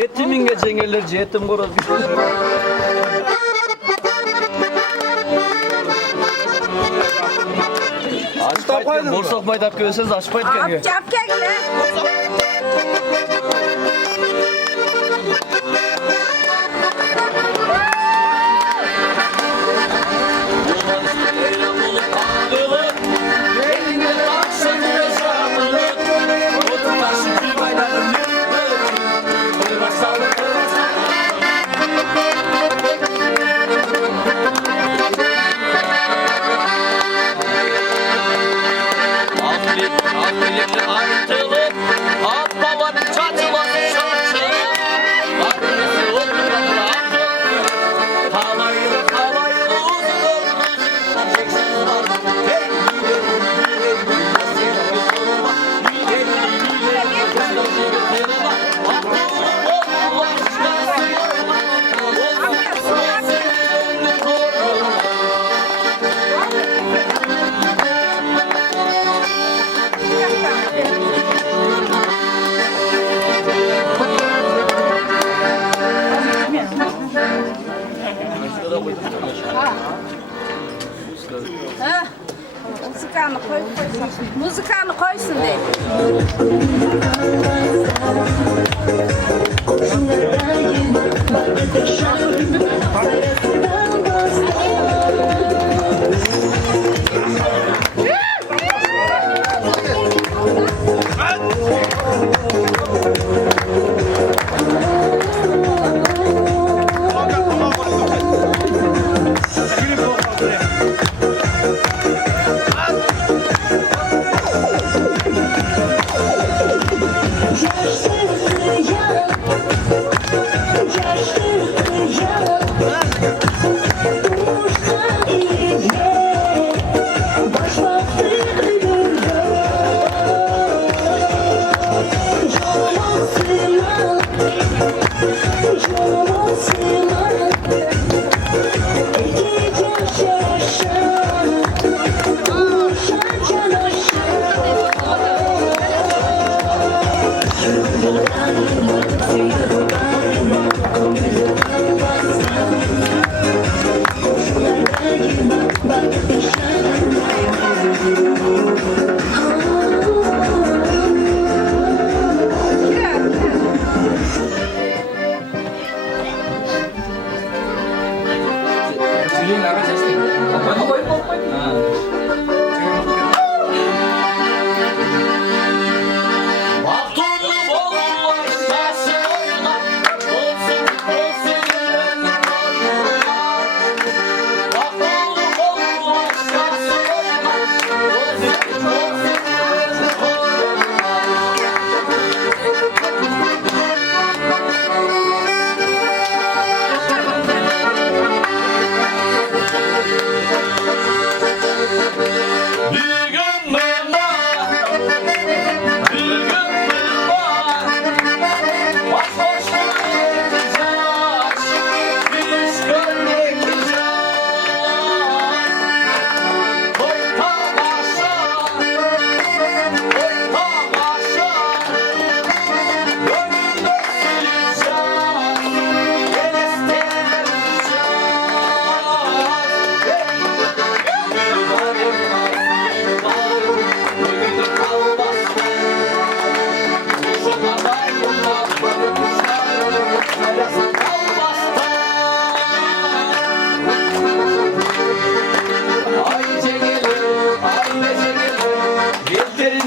Yetiminge cengeler yetim koraz. Açpaydı, borsak baydak göğseniz açpaydı kenge. Apacak kenge. Muzikanı koysun de.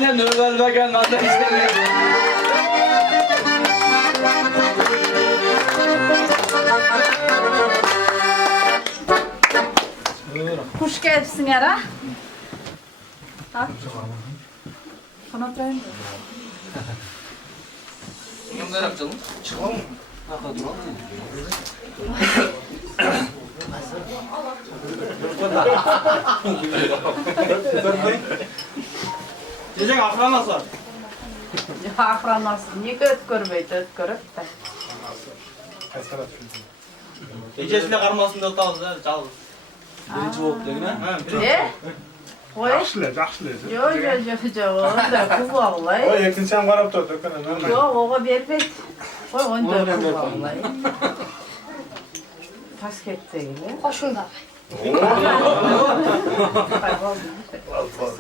Yine nöbel bakan adam istemiyor. Hoş geldin ara. Ha? Kanatlayın. Ne yapacağım? Çıkalım mı? Diyecek afranasın. Afranasın. Niye göt görmeydi, göt görüp de. Gecesinde karmasın da otaldı, çaldı. Birinci oldu yine. Ne? Oy. Yaxşı. Yo. Da bu vallahi. O yetin sen qarab tur, dökene normal. Yo, oğa vermeydi. Oy, onu da bu vallahi. Kasket değil. Hoşunda.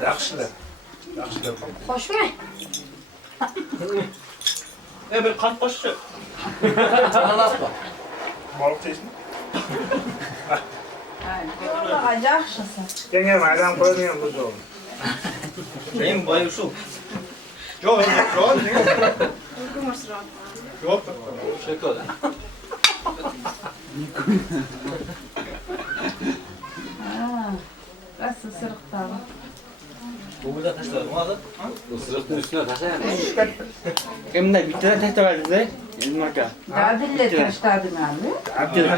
Yaxşı. Hoş mu? Bir kalp başı. Ananas bak. Balık çeşni. Bakacaksın. Yenge maydan koymayın bu oğlum. Benim bayım şu. Yok, yok. Yok. Şaka. Nasıl sırıkta? Bu burada taşlar mı adı? Isırıktın üstüne taşa yani. Emine bir tane taş var bize. Elma ka. Daha dille taşladım yani.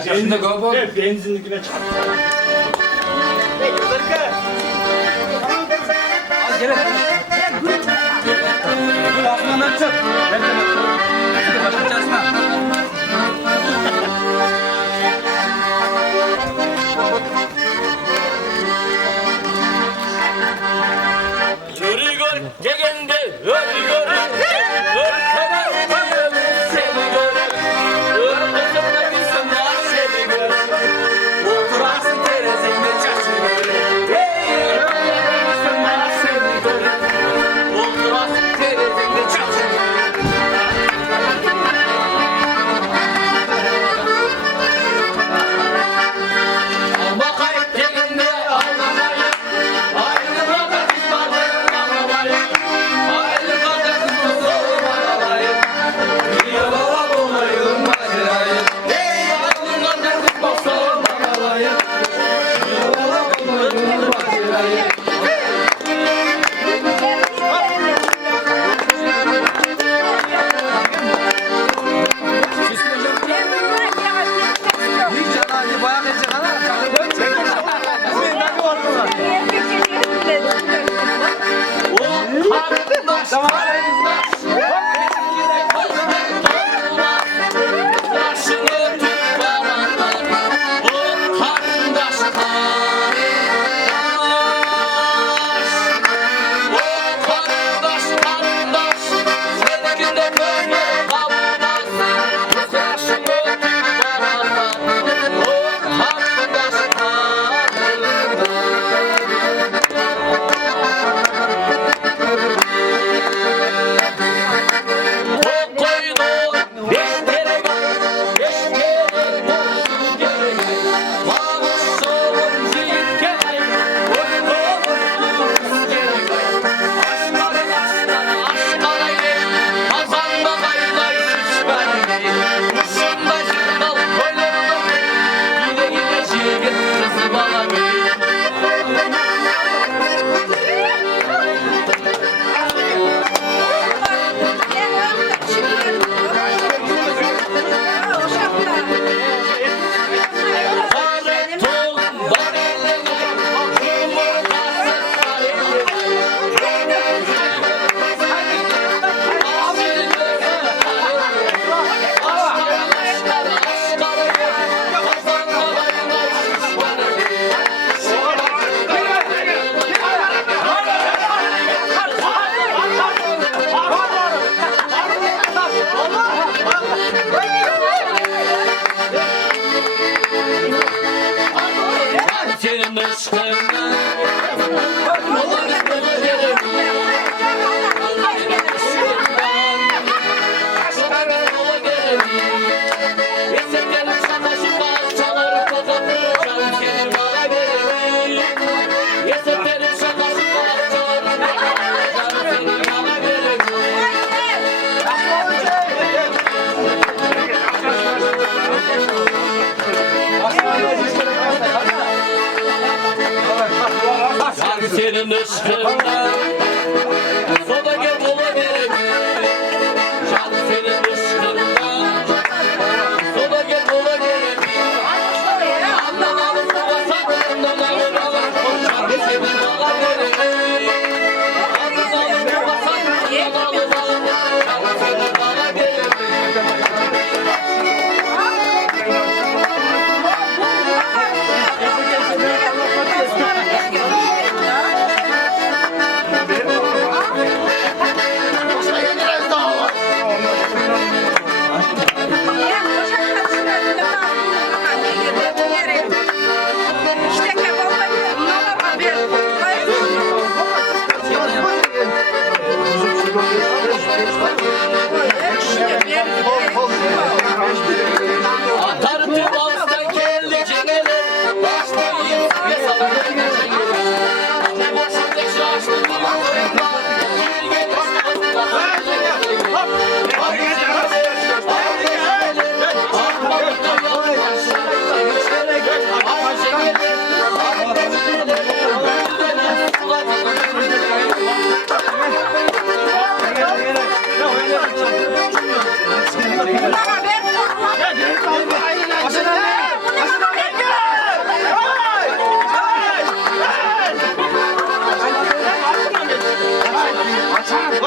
Elinde kapat. Benzinlikine çıktı. Al gel. Dur asmandan çık. Ben de bakıyorum. Başka çalışma. Yürüyor gegende, yürüyor. Örtene bayılır seni görür. Örtene bir sana seni görür. Oturarsın terezinde çarşır. Hey, örtene bir sana seni görür. Oturarsın terezinde çarşır. Alma kayıp gegende, alma kayıp. Ayrılma da biz varlık, alma kayıp. Ayrılma da biz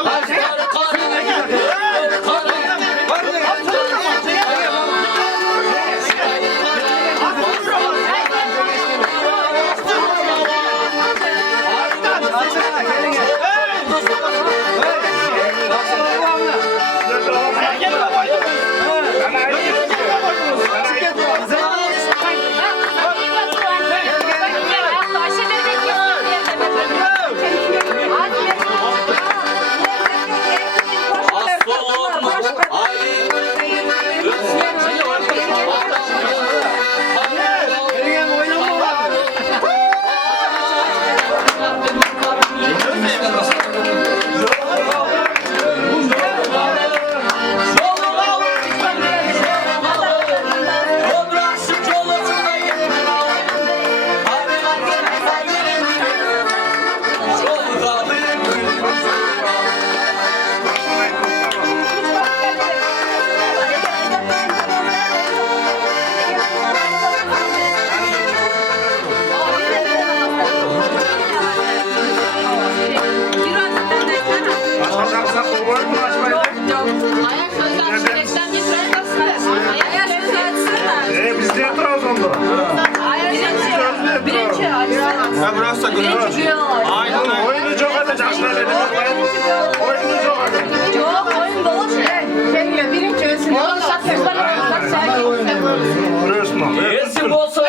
Kaşları Bizde Trabzon'da. Oyunu çok atacak. Oyunu çok atacak. Görüyorsun mu? Yesim olsa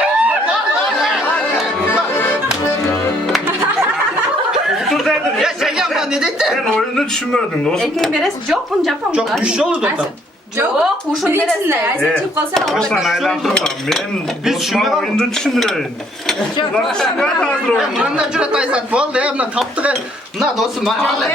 Dur dedim. Ya sen yapma ne dedin? Sen oyunu düşünmüyordun dostum. Ekin beresi çok bunu yapamam. Çok güçlü oldu da. Yok, kuşun beresinde. Ayşe çıkıp kalsana. Aslan aylan durma. Benim dostuma oyunu düşündürüyorum. Ulan düşünmüyor da hazır oyunu. Bundan cüret aysan oldu ya. Bundan taptığı. Bundan dostum. Hayda.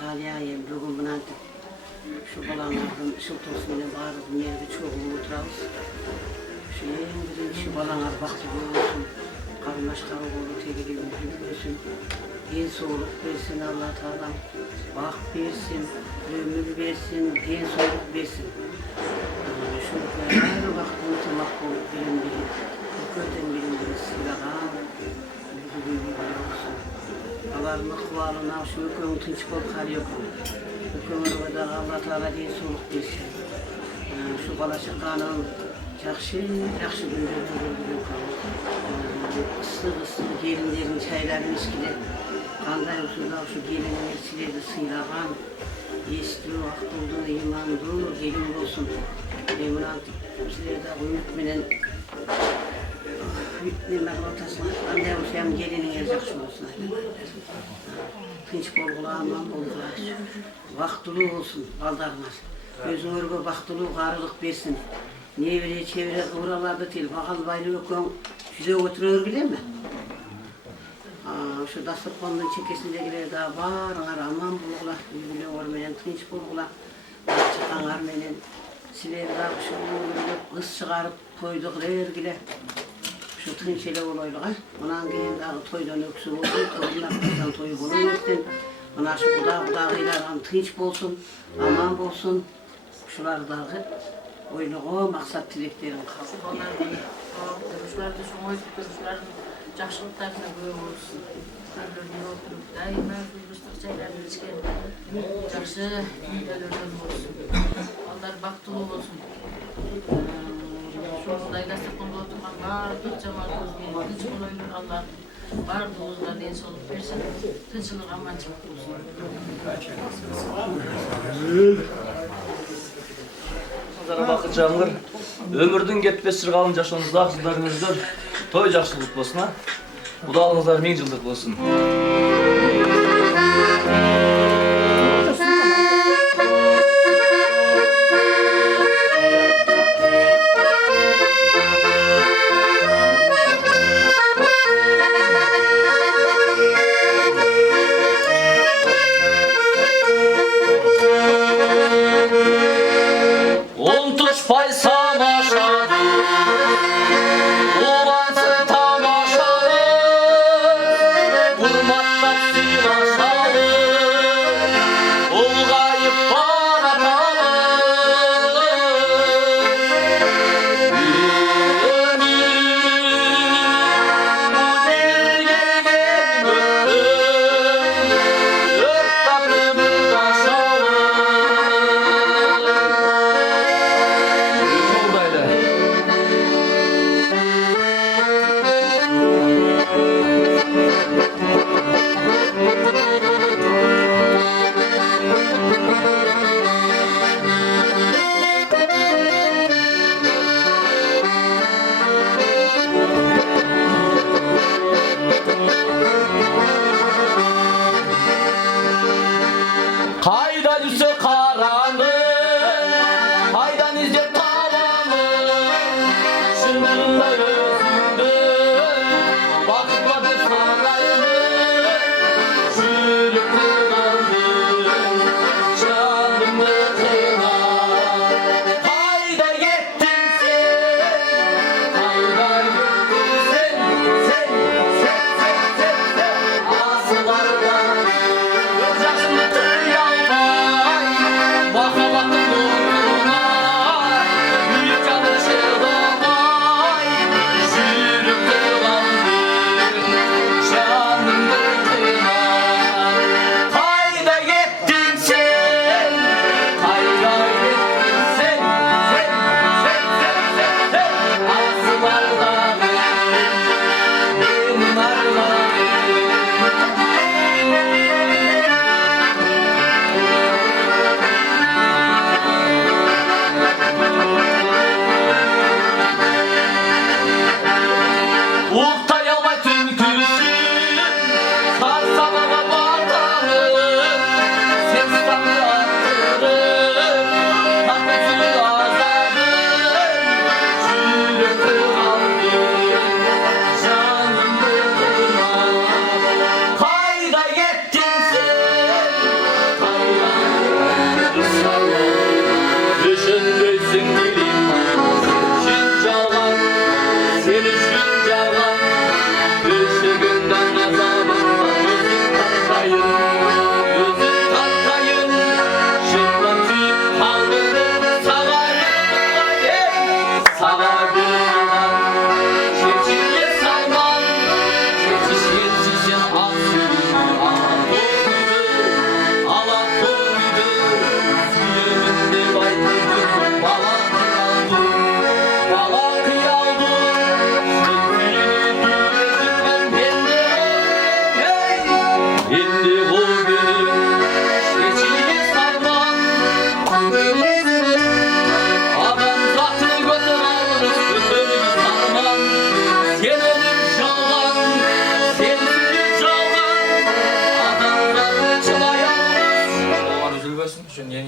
Galiyayım bugün buna şu balanlardan şu tosuyla bağırdım yerde çok oturarız. Şu yerin birinci şu balanlar baktı görürsün. Karmaş kavgalı tevhidi görürsün. En soğuk versin Allah Teala. Bak versin, ömür versin, en soğuk versin. Şu her vaktin tırmaklı bilim bilir. Bu köten bilim bilir silaha. Bizi böyle olsun. Allah'ın kıvalına şu ülkenin tınç kol kar yok. Ülkenin kadar Allah Teala diye soğuk versin. Şu bala çıkanım. Yaxşı günlerden gördüğüm kalır. Islık gelinlerin çaylarını içkiler. Kanday usulda şu gelinin elçileri sıylagan. Eski vakit olduğunu imandı, gelin olsun. Emunan sizlerde ümit menen Nirmanın ortasına kanday usulda gelinin erzakşı olsun. Tinç bolgula, aman bolgula. Vaktulu olsun baldarlar. Özüngörgө vaktulu qarılık bersin. Nevire çevire uğralarda tel, bakal baylı ökön şüze oturuyor bile mi? Şu dasturxonun çekesindekiler daha barınar, aman bulgula, yüzüne ormayan, tinç bulgula, çıkanlar menen, siler daha şu kız çıkarıp koyduk dergile, şu tinçele olaylığa, ondan keyin daha toydan öksü oldu, toyun arkasından toyu bulunmasın, ona şu kudağıyla tinç bolsun, aman bolsun, şular dağı, oyluğu maksat tileklerin kalsın. Şularda şu oyluğu, şuların жақшылықтарына көп болсын. Өрлеріне отырып, дайыма ыстық чайларын ішкен жақсы дүниелерден болсын. Балдар бақыттылы болсын. Шолдай дастарханда отырған барлық жамағатымызға тыныш болайын, Аллах барлығымызға денсаулық берсін, тыншылық аманшылық болсын. Бақыт жаңғыр, өмірдің кетпес сырғалын жашауыңызда жылдарыңыздар той жақсылық болсын, құдалыңыздар 1000 жылдық болсын.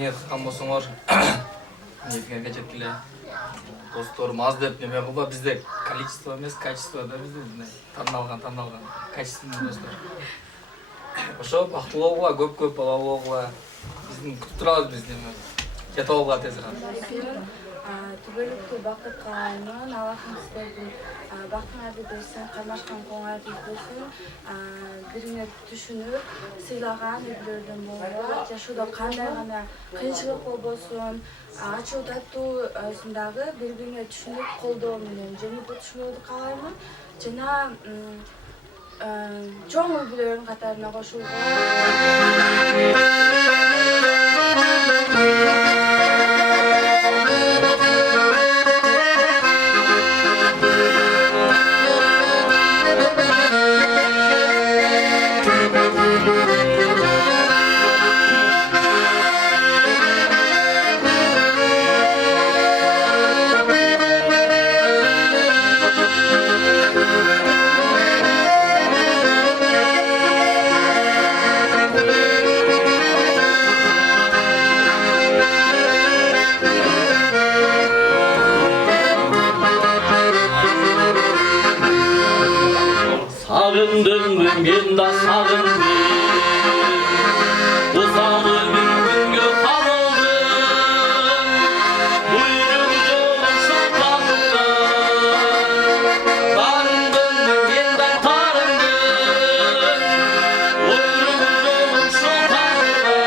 ниет кылган болсоңор ниетиңерге жеткиле. Досторум аз деп неме кылба, бизде количество эмес, качество да бизде танылган качественный достор. Ошо бактылуу болгула, көп бала болгула. Биздин күтүп турабыз биз неме. Жетип алгыла тез гана. Түбөлүктүү бакыт каалаймын. Аллахым силердин бактыңарды берсин, кармашкан колуңарды берсин. Бириңе түшүнүп, сыйлаган үйлөрдөн болуп, жашоодо кандай гана кыйынчылык болбосун, ачуу таттуусундагы бири-бириңе түшүнүп, колдоо менен жеңип өтүшүңөрдү каалаймын. Жана чоң үй бүлөлөрдүн катарына кошулган. Sağındım ben da sağındım. Uzalı bir günge kaldım. Buyurunca sultanımda. Tarındım ben de tarındım. Buyurunca sultanımda.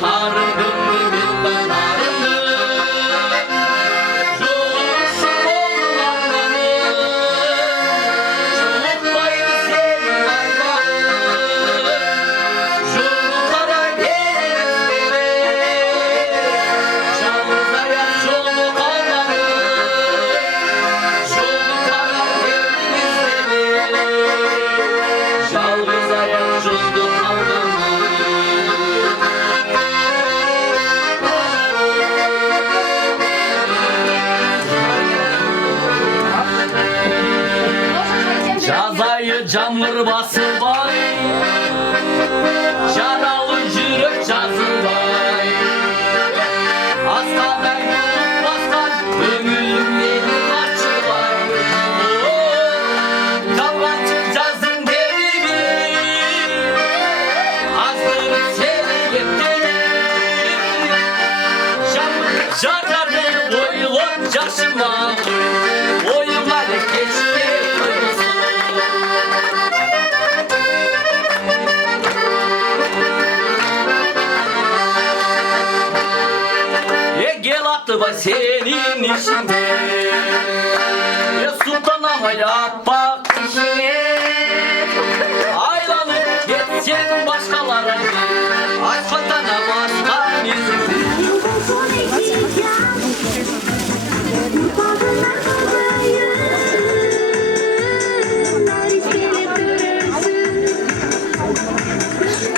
Tarındım ben de tarındım. Yoluşu olmamanı. Cazayı camır basılbay, yaralı yürek cazılbay. Hastadan yolup baskan, ömürüm yeni açılay. Yalancı cazın devri, azdırıp seni getirir. Jarlarını boylun yaşıma, boyuma da geçti. Gel atıva senin işinde. Sultanama yapmak işine. Aylanıp geçsen başkalara. Aç vatana başkan izinde.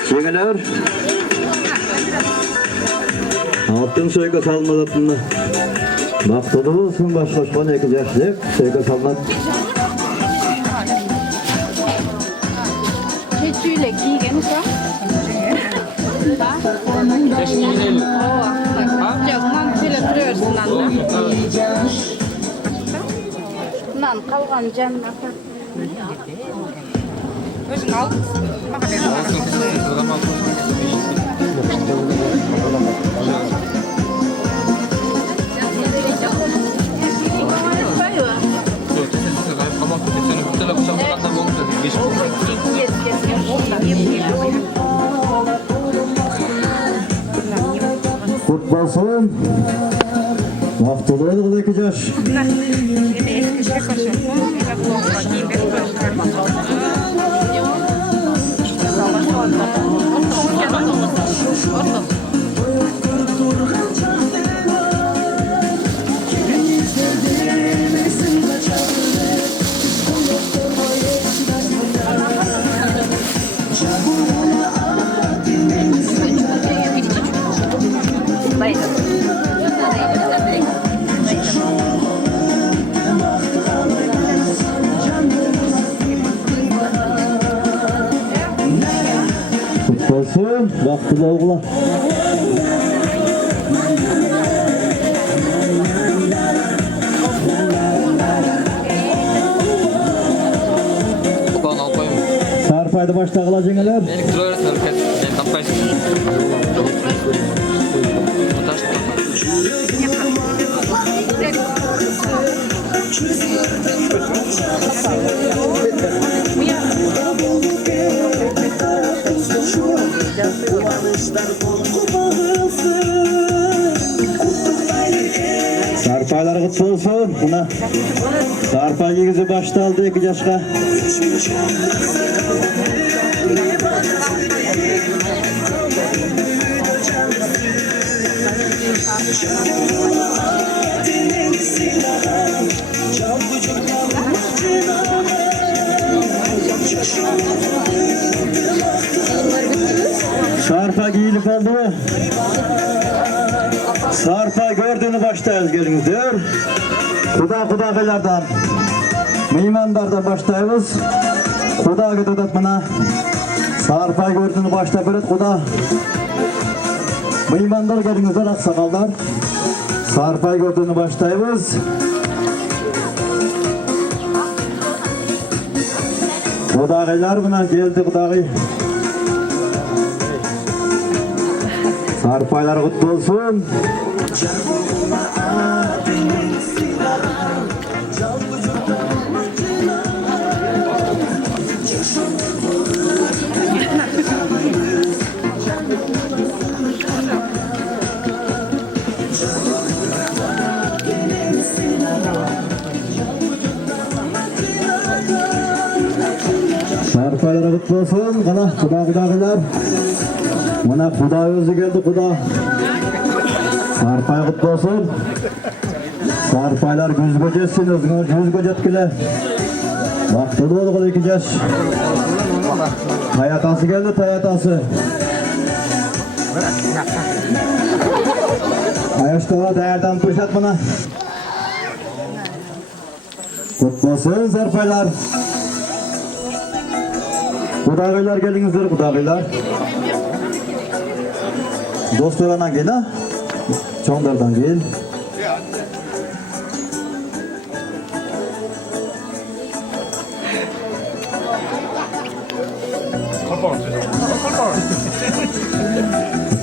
Жеңелер. Алтын сөйгө салынатынына макталуу болсун, башкошкон 2 жаштык сөйгө салынат. Keçiyle giygen uşak. Yok, mantıyla duruyorsun anne. Bundan kalgan canına bak. Özün al. Kutlasın. Maktuluydu 2 yaş. Kutlasın. Vakti da oğlan. Sarpay'da başta kılacağınlar. Beni duruyorsun Ülket. Ben tapayım. Sarpaylar kutlu olsun. Buna Sarpay yigizi başta aldı 2 yaşka. Sarpay giyilip oldu mu? Sarpay gördüğünü başlayız geliniz diyor. Kuda meymanlardan başlayız. Kuda gidedet bana. Sarpay gördüğünü başta beret kuda. Meymanlar gelinizler aksakallar. Sarpay gördüğünü başlayız. Kudagılar buna geldi kudagı. Sarpaylar kutlu olsun. Sarpaylar kutlu olsun. Kana kudagılar. Buna kuda özü geldi kuda. Sarpay kutlu olsun. Sarpaylar güz göcetsin, özgür güz göcetkile. Vaktılı oldu 2 yaş. Tayatası geldi tayatası. Ayaştağa değerden tuşat buna. Kutlu olsun Sarpaylar. Kudagılar gelinizler kudagılar. Dostlarına gel ha. Çoğunlardan gel.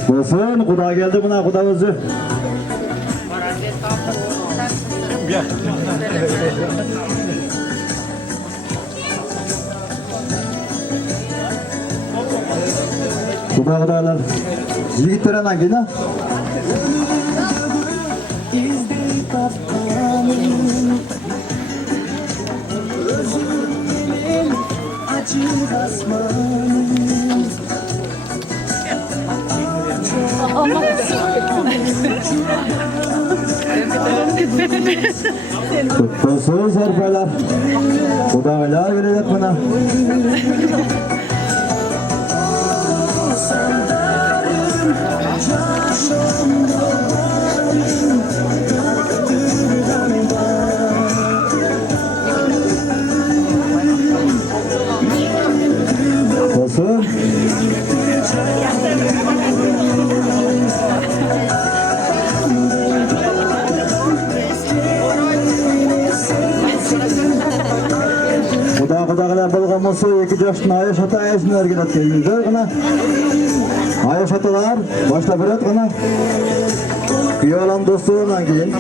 Olsun, kuda geldi buna, kuda özü. Kudalar. Yigitlerine gel ha. Kutlusun Sarpaylar. Kudalar gelecek bana. Olsun. Kudagılar bulgaması 2 yaşında Ayış Ata Ayış'ınlar gidet geldiler bana. Ayış Atalar başta biret bana. Bir olan dostluğuna giyin.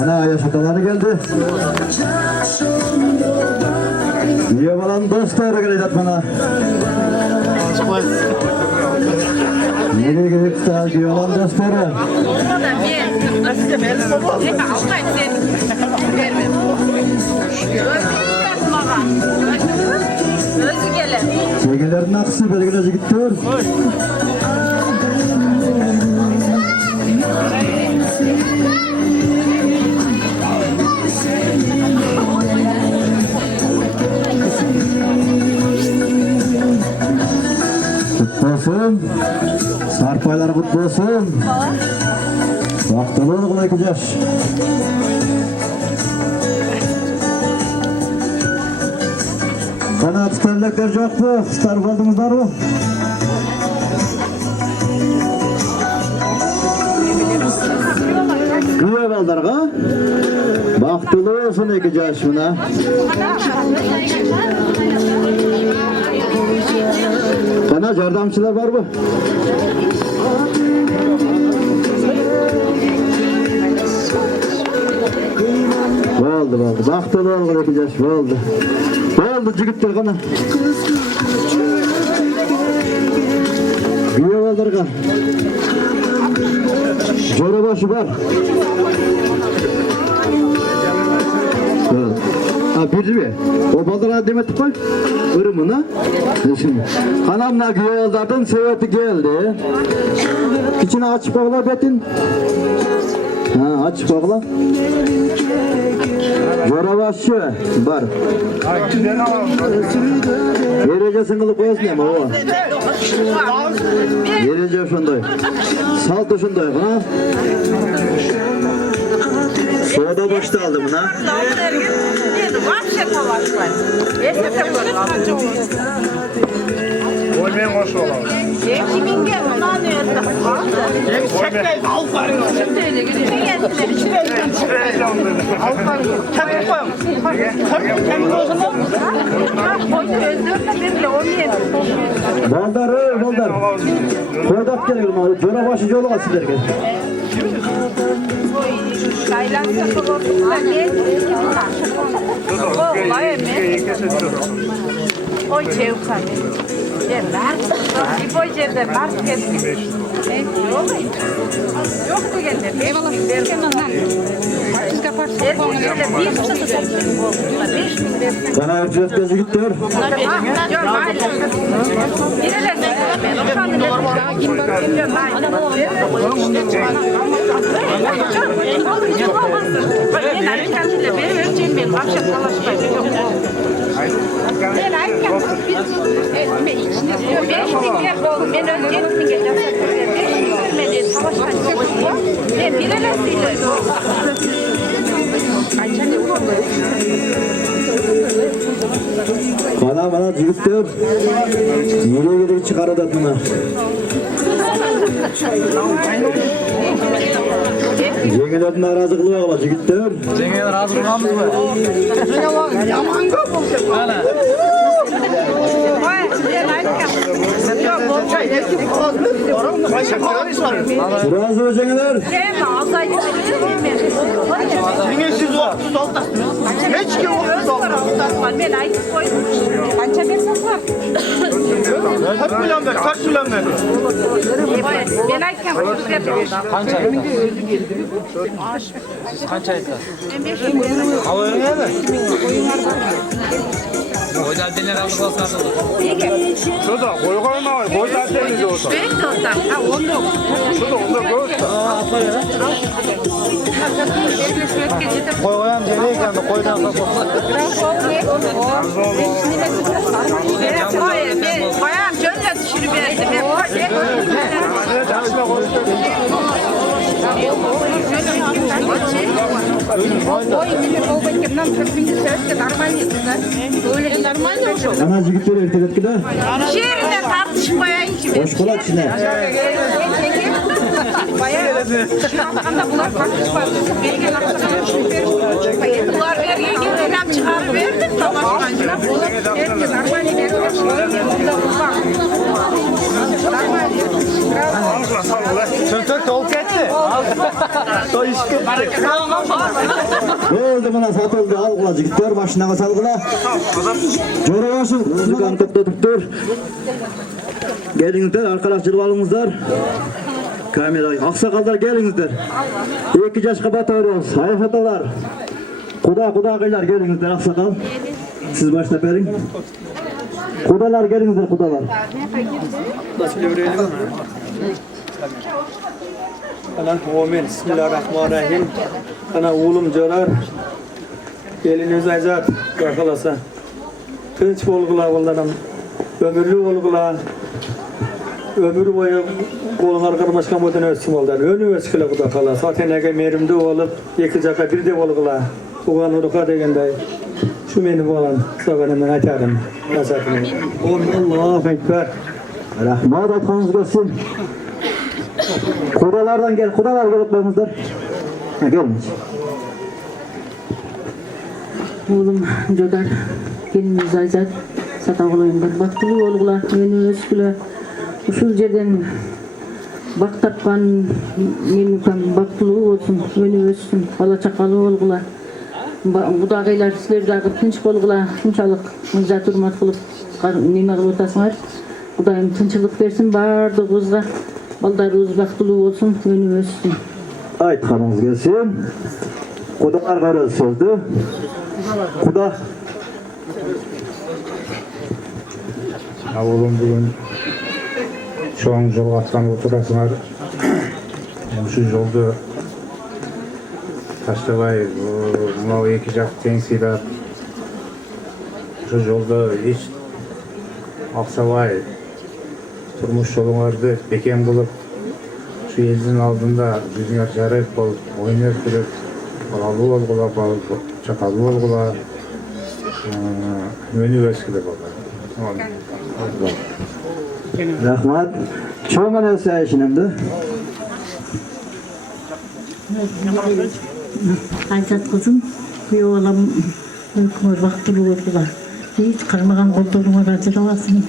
Bana yaşataları geldi. İyi olan dostlar gelecek bana. Nereye gidecekler iyi olan dostları. Sevgilerin aksı belgeleci gidiyor. Kutlu olsun. olsun. Sarpaylar kutlu olsun. Vaktalı olgun 2 yaş. Kana tutarlıklar yok mu? Tutarıp aldınızlar mı? Güve baldarga. Vaktalı olsun 2 yaş buna. Kana yardımcılar var mı? Oldu. Vaktalı olgun 2 yaş oldu. Oldu jigitler kana. Güve baldarga. Jorabaşı var. Ha bir mi? O baldıra demedik koy. Irımına. Hanamla güyoldardan seveti geldi. İçine açıp bağla betin. Ha açıp bağla. Jorabaşı var. Yerecesin kılıp koyasın ama o. Yerece şunday. Saltı şunday. Ha? Soğuda başta aldım buna. Koymayın hoş olalım. Baldar. Koydak geliyorum abi. Jorabaşı yolu asılırken. Oy çevkam. Derler. Bir boy yerde market. Yok degende. Eyvallah. Bana ücret gözü gitti. Bana jigitler. Yere çıkardı bunlar. Cengilerden narazılığı var jigitler. Cengiler razı olmamız mı? Yaman köp olacak. Hala. Razı ol cengiler. Siz vaksız oltasınız. Hiç ki vaksız oltasınız. Kança bersek var. Kaç milyon ver? Kaç milyon ver? Ben aytken Kança ayta? Siz kança ayta? Hava öyle mi? Oyda deneler aldık olsa da. Şurada koy koyma var. Koy da deniz olsa. Şurada koy. Koyam demeyken de koydan kapı. Koyam gönle düşürüverdim. Ana jigitler ertelep gider. Şehirde tartışmaya hiç Hoş kulak içine. Bunlar vergen getirem çıkarıp verdim. Çöntök tavuk etti. O iş gitti. Oldu bana satıldı. Al kula jigitler başına salgıla. Jorabaşı müzikan topladıktır. Gelinizler arkadaşçılık alınızlar. Kamera aksakallar gelinizler. 2 yaşka batıyoruz. Hayfatalar. Kuda kıylar gelinizler aksakal. Siz başta verin. Kudalar gelinizler kudalar. Nasıl öğrenelim mi? Anan mu'min. Bismillahirrahmanirrahim. Ana oğlum Jorar. Eliniz azat. Bakılasa. Kınç bolgula oğullarım. Ömürlü bolgula. ömür boyu koluna karmaşkan boydan ötsün oldu. Önü ösküle kuda kala. Satenege merimde olup, iki jaka bir de olgula. Uğan uruka degende. Şu benim olan sağanımın atarım. Nasatım. Allahu Ekber. Rahmat atkanız gelsin. Kudalardan gel, kudalar gelip koymuşlar. Gelmiş. Oğlum Jodar gelimiz Ayzat sata olayımlar. Baktılı olgular, önü ösküle. Usul жерден bak tapkan menukam baktılı olsun, önü össün, bala çakalı olgular. Budagaylar sizler dagı tinç bolgular, şunçalık izzat hurmat kılıp neme kılıp otasыңар. Kudayım tinçlik versin bardığınızga. Baldarınız baktılı olsun, önü össün. Aytkanınız gelsin. Kudalar karı sözді. Kuda. Oğlum bugün çoğun yol atkan oturasınlar. Şu yolda taştabay, mınау екі жақ тең сыйлап, şu yolda hiç ақсабай тұрмыш жолыңарды бекем қылып, şu елдің алдында жүзіңер жарайып болып, ойнап жүріп, балалы болғыла, чақалы болғыла, өні өскілі болды. Rahmat. Çoğun ölse işinemdi. Ayzat kızım, bu oğlan uykumur vaktılı oldular. Hiç karmagan koltuğuma acıramasın.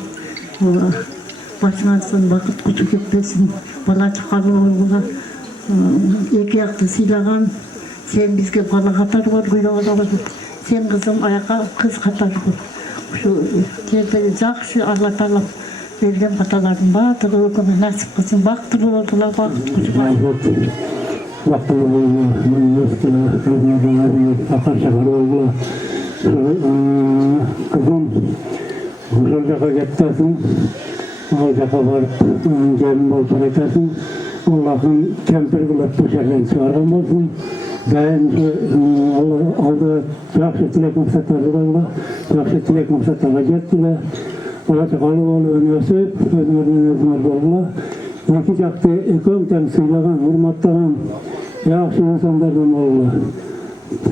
Başınasın, vakit kutu gitmesin. Bala çıkarı oldular. İki yaktı silagan. Sen bizge bala katar var, kuyruğuna. Sen kızım ayağa kız katar var. Şu kendini жақсы Allah Taala vergen kataların batırı okuma nasip kılsın. Baktılı oldular, vakit kutu. Vaktılı oldu. Üstüne özmediler. Akar şakar oldu. Kızım usul jaka gettesin. O jaka varıp gelin bolsun etesin. Allah'ın kempir kılıp bu şekilde çıkargan olsun. Daim aldı yaxşı tilek maksatları var. Yaxşı tilek maksatlarına gettiler. Ola çakalı olu önüsüp, özmediler boldular. İki jaktı ekönten sıylagan, hurmattagan yaxşı insanlardan oldular.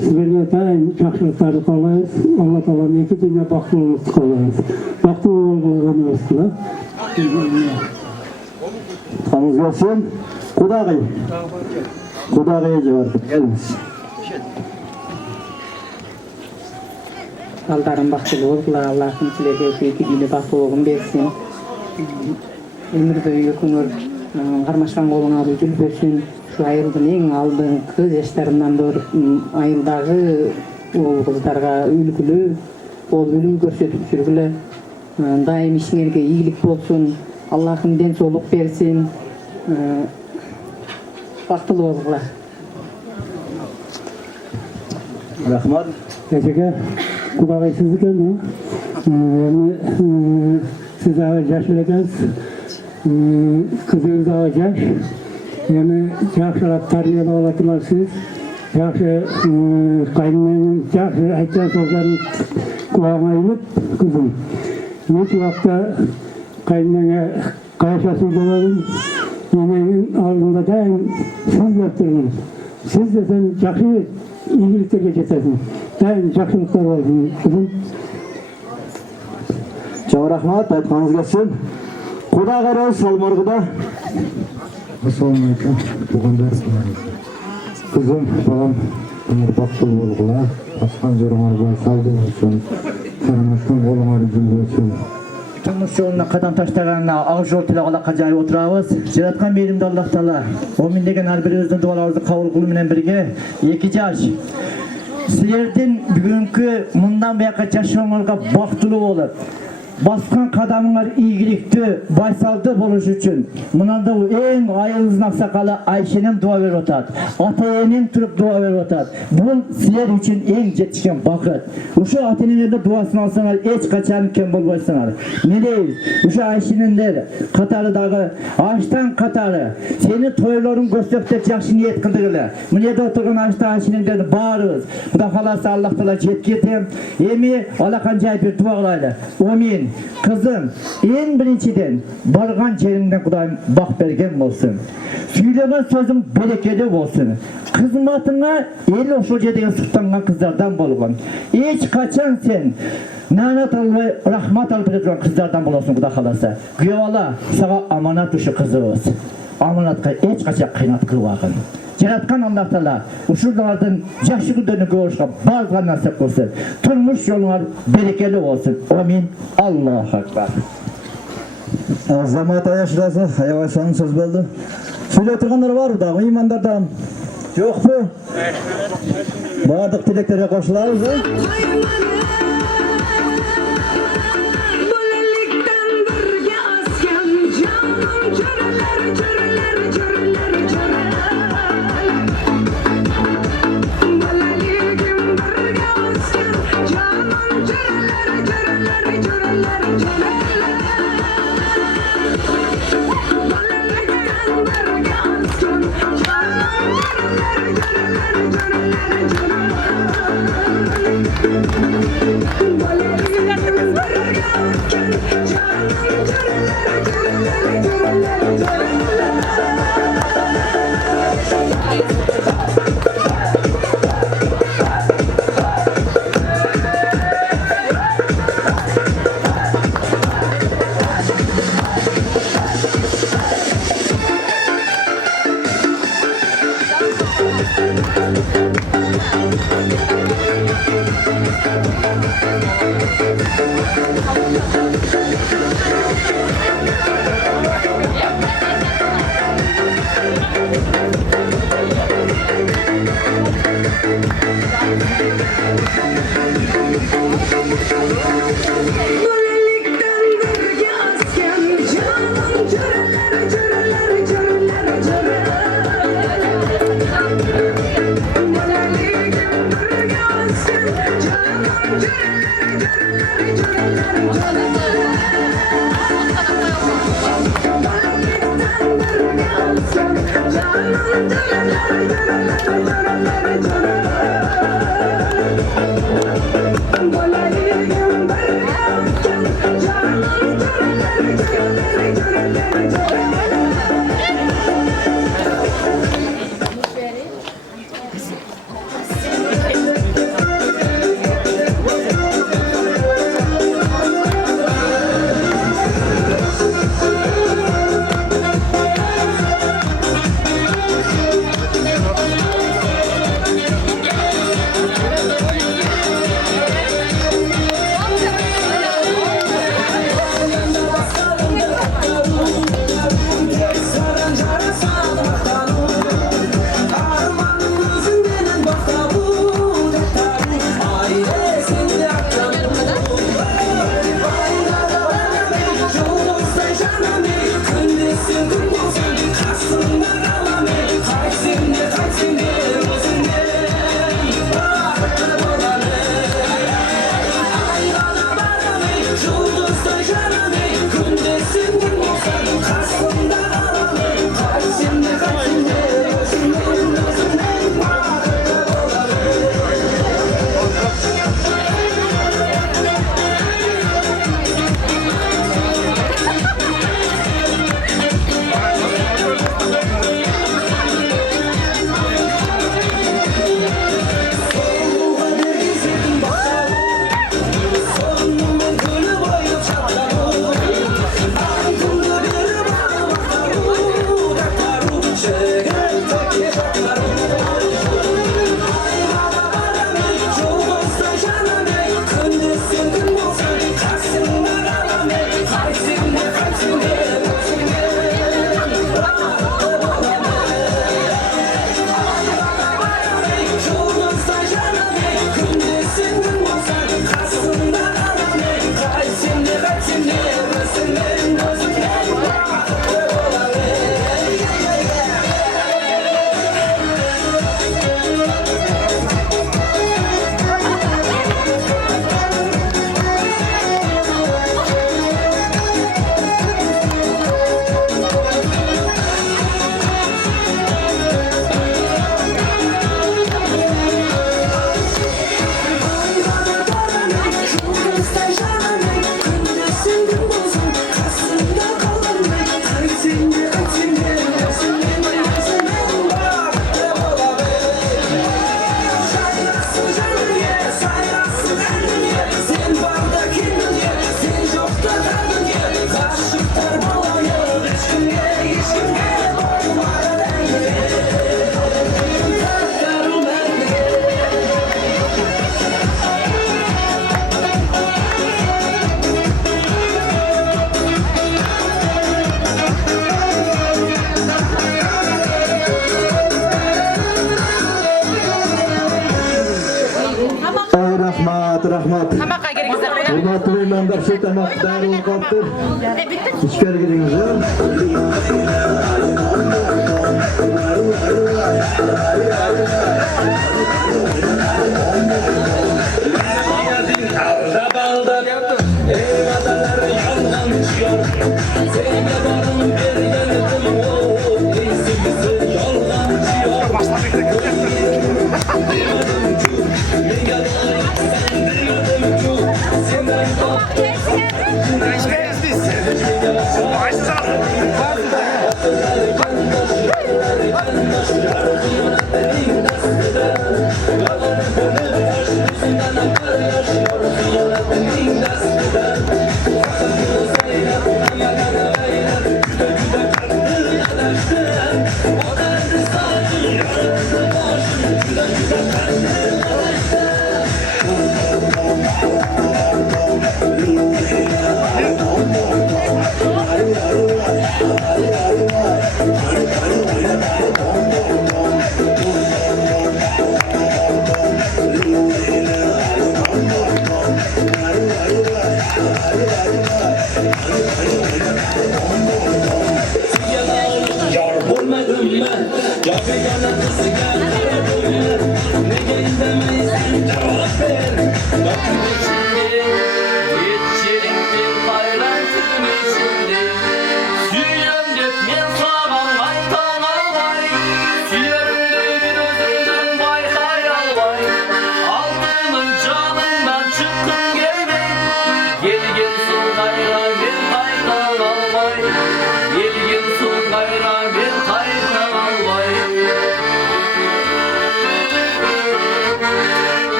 Sizlerle daim yaxşılıkları kalayız. Allah Teala'nın iki dünya baktılılık kalayız. Baktılı olgularını östüler. Tanız gelsin. Kudagı. Kudagı'ya cevap gelmiş. Baldarım baktılı oldular. Allah'ın sizlerle iki dünya baktılığını versin. Ömür boyu ökünür. Karmaşkan koluna üzül versin. Şu ayıldın en aldığın kız yaşlarından doğru ayıldağı o kızlarga ülgülü, ol ülüm görsetip sürgülü. Daim işinlerge iyilik olsun, Allah'ın den soluk versin. Baktılı oldular. Rahmat. Teşekkür. Kudagı siz ekan. Siz ağa yaşlı ekans. Kızınız ağa yaş. Yani yaxşılap tarbiyeli olatılar siz. Yaxşı kaynının yaxşı aytcan sözlerini kulağına inip kızım. Hiç vakta kaynına karşısında olalım. Yemeğin aldığında daim siz yaptırın. Siz de sen yaxşı iyiliklerge ketesin. Daim yaxşılıklar olsun kızım. Çok rahmat, aytkanız gelsin. Kuda karayız, salmargıda. Assalamualaikum. Kızım, balam, ömür baktılı olgular. Askan jorumar boy saldı olsun. Sarımasın, olumar üzüldü olsun. Turmuş yoluna kadam taştağanına ağır yol tilağala kacayı oturağız. Yaratkan belimde Allah Teala. O mindegen her birinizden dualarınızı kavul kılımından birge. İki yaş. Sizlerden bugünkü bundan beyaka yaşamlarga baktılı olup. Baskan kadamlar iyilikti, baysaldı buluş için. Bundan da en ayılızın aksakalı Ayşe'nin dua ver otat. Atayenin turup dua ver otat. Bu sizler için en yetişken bakıt. Uşu Atene'nin de duasını alsalar, hiç kaçan kem bulmaysalar. Ne değil? Uşu Ayşe'nin de Katarı dağı, ağaçtan Katarı. Seni toyların gösterip yaxşı niyet kıldırırlar. Bu niyede oturgan ağaçta Ayşe'nin de bağırız. Bu da halası Allah Teala jetketim. Emi alakan bir dua olaylı. Amin. senin, kızım en birinciden bargan yerimden Kudayım bak bergen olsun. Söylenen sözün berekeli olsun. Kızmatına el oşuca diye sıktangan kızlardan bolgan. Hiç kaçan sen nanat almay, rahmat alıp edilen kızlardan bolasın Kuda halası. Güyola sana amanat dışı kızımız. Amanatka hiç kaçak kıynat kılvağın. Yaratkan Allah Teala uşurlardan yaxşı günlerini görüşüp bazılarına nasip olsun. Turmuş yollar berekeli olsun. Amin. Allahu Ekber. Azamat ayaşırası, ayavaşanın söz oldu. Söyle oturganlar var mı da, imandardan? Yok mu? Bardık dileklere koşularız. Rahmat, rahmat. Tamaka gerekirse. Hurmatlı imamlar şu tamak darul kaptır. İçkeri gidiniz ya.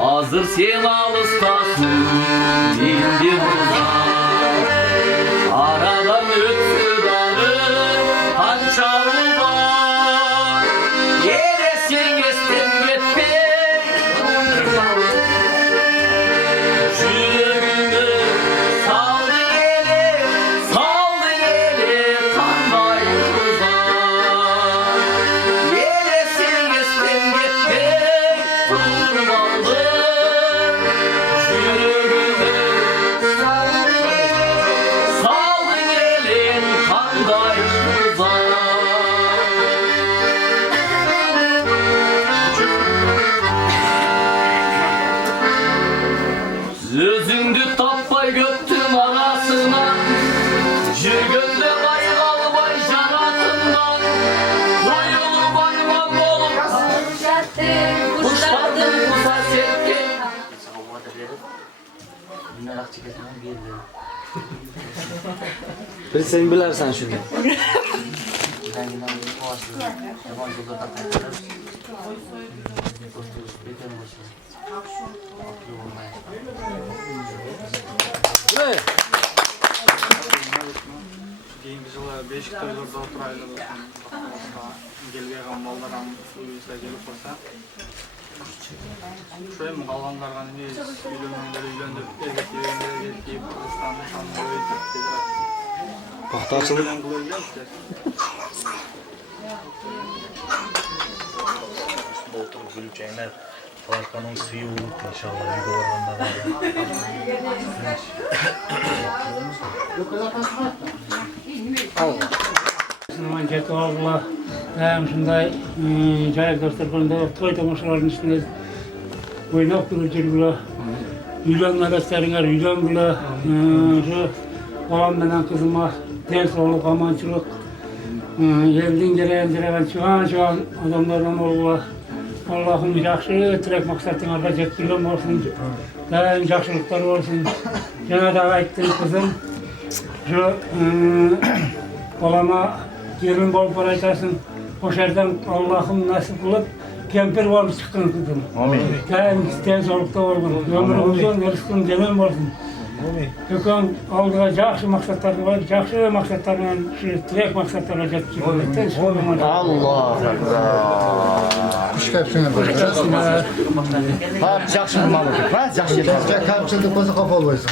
Hazır sen alıstasın, indi uzak. Aradan ötsü darı, hançalı var. Yere sen geçtin gitmek. Yüreğimi saldın ele, kanday uzak. Yere sen geçtin gitmek, durmalı. Sözündü tapay göktüm arasına, Jürgönde baygalbay janatından, Koyulu bayman olup kuşlattın kusa setken. Bir sen bilersen şunu. Keyingi жылы Бешик тойлордо отурайлы болсун. Келбей калган балдарым уюлса келип калса. Ошо эми калгандарга эмес, үйлөнгөндөр үйлөнүп, эркектер эркек, Кыргызстандын шанын көбөйтүп келет. Бактачылык. Oturup gülüp çaylar. Falcon'un suyu olup inşallah yuva oranlarda. Сынман жетип алгыла. Ушундай жайык досторгондо той томошалардын үстүнө ойноп туруп жүргүлө. Үйлөнгөн адастарыңар үйлөнгүлө. Ошо балам менен кызыма ден соолук, аманчылык, элдин жерен чыган адамдардан болгула. Allah'ım жақсы тирек максатыңарга жеткилген болсун. Дайым жакшылыктар болсун. Жана да айттым кызым. Ошо балама келин болуп баратасың. Ошол жерден Аллахым насип кылып кемпир болуп чыккан кызым. Амин. Дайым ден соолукта болгон. Өмүрүң uzun, рызкың келен болсун. Көкөң алдыга жакшы максаттар коюп, жакшы максаттар менен ушу тирек максаттарга жетип жүргөн. Allah. Kuş kapsın. Hap, жақсы болмалы. Жақсы. Kamçılık olsa kapalı olsun.